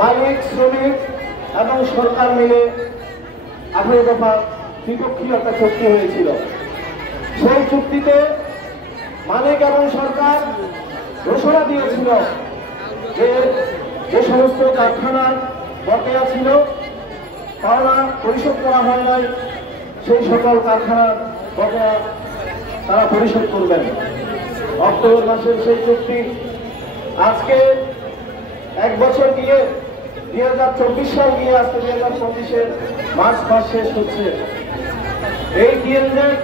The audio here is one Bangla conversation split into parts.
মালিক শ্রমিক এবং সরকার মিলে 18 দফা দ্বিপক্ষীয় একটা চুক্তি হয়েছিল। সেই চুক্তিতে মালিক এবং সরকার ঘোষণা দিয়েছিল যে সমস্ত কারখানার বকেয়া ছিল, পাওনা পরিশোধ করা হয় নাই, সেই সকল কারখানার বকেয়া তারা পরিশোধ করবেন। অক্টোবর মাসের সেই চুক্তি আজকে 1 বছর গিয়ে 2024 সাল গিয়ে আজকে 2025-এর মার্চ মাস শেষ হচ্ছে। এই টিএনজেড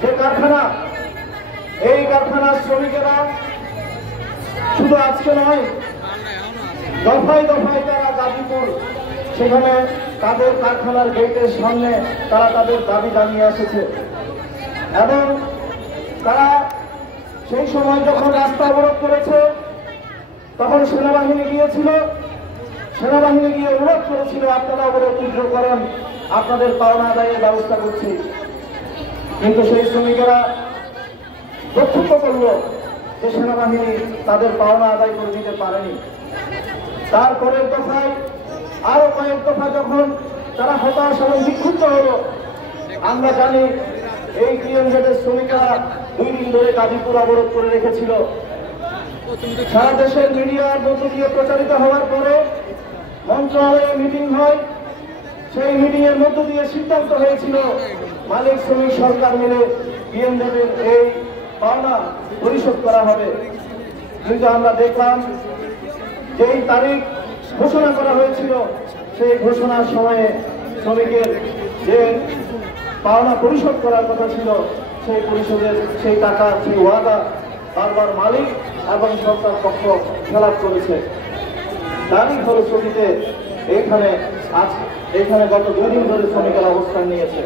যে কারখানা, এই কারখানার শ্রমিকেরা শুধু আজকে নয়, দফায় দফায় তারা গাজীপুর সেখানে তাদের কারখানার গেটের সামনে তারা তাদের দাবি জানিয়ে এসেছে এবং তারা সেই সময় যখন রাস্তা অবরোধ করেছে তখন সেনাবাহিনী গিয়েছিল, সেনাবাহিনী গিয়ে অনুরোধ করেছিল আপনারা অবরোধ তীব্র করেন, আপনাদের পাওনা আদায়ের ব্যবস্থা করছি। কিন্তু সেই শ্রমিকেরা বক্তব্য করল যে সেনাবাহিনী তাদের পাওনা আদায় করে দিতে পারেনি। তারপরের দফায় আরো কয়েক দফা যখন তারা হতাশ এবং বিক্ষুব্ধ হল, আমরা জানি এই টিএনজেডের শ্রমিকেরা 2 দিন ধরে গাজীপুর অবরোধ করে রেখেছিল। সারা দেশের মিডিয়ার মধ্য দিয়ে প্রচারিত হওয়ার পরে মন্ত্রণালয়ে মিটিং হয়, সেই মিটিং এর মধ্য দিয়ে সিদ্ধান্ত হয়েছিল মালিক শ্রমিক সরকার মিলে টিএনজেডের এই পাওনা পরিশোধ করা হবে। কিন্তু আমরা দেখলাম যেই তারিখ ঘোষণা করা হয়েছিল সেই ঘোষণার সময়ে শ্রমিকের যে পাওনা পরিশোধ করার কথা ছিল সেই পরিশোধের সেই টাকা, সেই ওয়াদা বারবার মালিক এবং সরকার পক্ষ খেলাপ করেছে। তারই ফলশ্রুতিতে এইখানে গত 2 দিন ধরে শ্রমিকেরা অবস্থান নিয়েছে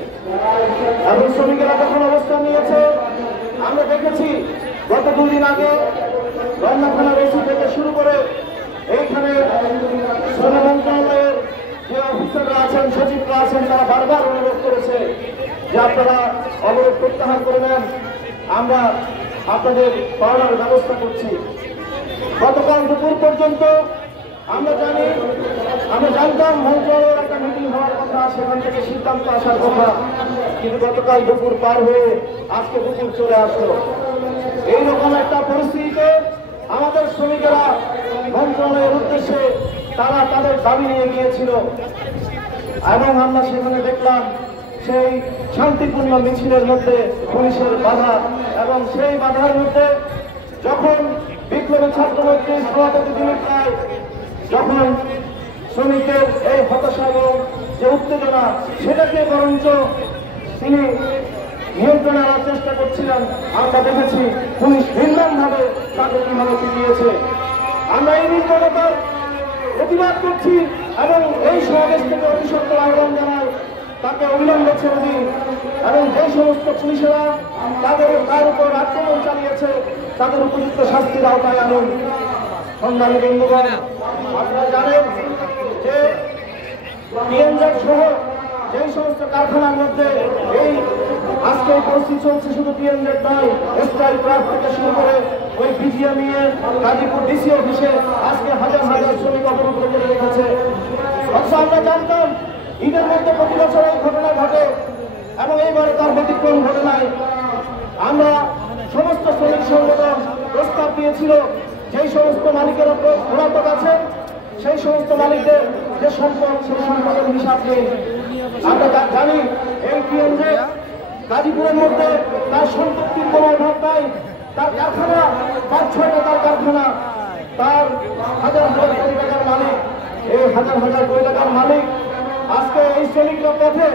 এবং শ্রমিকেরা যখন অবস্থান নিয়েছে আমরা দেখেছি গত 2 দিন আগে রমনা থানার ওসি থেকে শুরু করে এইখানে শ্রম মন্ত্রণালয়ের যে অফিসাররা আছেন, সচিবরা আছেন, তারা বারবার অনুরোধ করেছে যে আপনারা অবরোধ প্রত্যাহার করে নেন, আমরা আপনাদের পাওনার ব্যবস্থা করছি। গতকাল দুপুর পর্যন্ত আমরা জানতাম মন্ত্রণালয়ের একটা মিটিং হওয়ার কথা, সেখান থেকে সিদ্ধান্ত আসার কথা, কিন্তু গতকাল দুপুর পার হয়ে আজকে দুপুর চলে আসলো। এইরকম একটা পরিস্থিতিতে আমাদের শ্রমিকেরা মন্ত্রণালয়ের উদ্দেশ্যে তারা তাদের দাবি নিয়ে গিয়েছিল এবং আমরা সেখানে দেখলাম সেই শান্তিপূর্ণ মিছিলের মধ্যে পুলিশের বাধা এবং সেই বাধার মধ্যে যখন বিপ্লবী ছাত্র মৈত্রীর সভাপতি দিলীপ রায় যখন শ্রমিকের এই হতাশা এবং যে উত্তেজনা সেটাকে বরঞ্চ তিনি নিয়ন্ত্রণে আনার চেষ্টা করছিলেন, আমরা দেখেছি পুলিশ ভিন্নভাবে তাকে কিভাবে পিটিয়েছে। আমরা এই নির্মমতার প্রতিবাদ করছি এবং এই সমাবেশ থেকে অতিসত্ত্বর আহ্বান জানাই তাকে অবিলম্বে ছেড়ে দিন এবং যে সমস্ত পুলিশেরা তার উপর আক্রমণ চালিয়েছে তাদের উপযুক্ত শাস্তির আওতায় আনুন। সংগ্রামী বন্ধুগণ, আপনারা জানেন যে টিএনজেড সহ যে সমস্ত কারখানার মধ্যে এই আজকে পরিস্থিতি চলছে, শুধু টিএনজেড নয়, স্টাইল ক্রাফট থেকে শুরু করে ওই বিজিএমইএ গাজীপুর ডিসি অফিসে আজকে হাজার হাজার শ্রমিক অবরোধ করে রেখেছে। অথচ আমরা জানতাম ঈদের মধ্যে প্রতি বছর এই ঘটনা ঘটে এবং এইবারে তার ব্যতিক্রম ঘটে নাই। আমরা সমস্ত শ্রমিক সংগঠন প্রস্তাব দিয়েছিল যেই সমস্ত মালিকেরা পলাতক আছেন সেই সমস্ত মালিকদের যে সম্পদ সেই সম্পদের হিসাব নেই। আমরা জানি এই টিএনজেড গাজীপুরের মধ্যে তার সম্পত্তির কোনো অভাব নাই, তার কারখানা 5-6টা তার কারখানা, তার হাজার হাজার কোটি টাকার মালিক, এই হাজার হাজার কোটি টাকার মালিক আজকে এই শ্রমিকরা পথে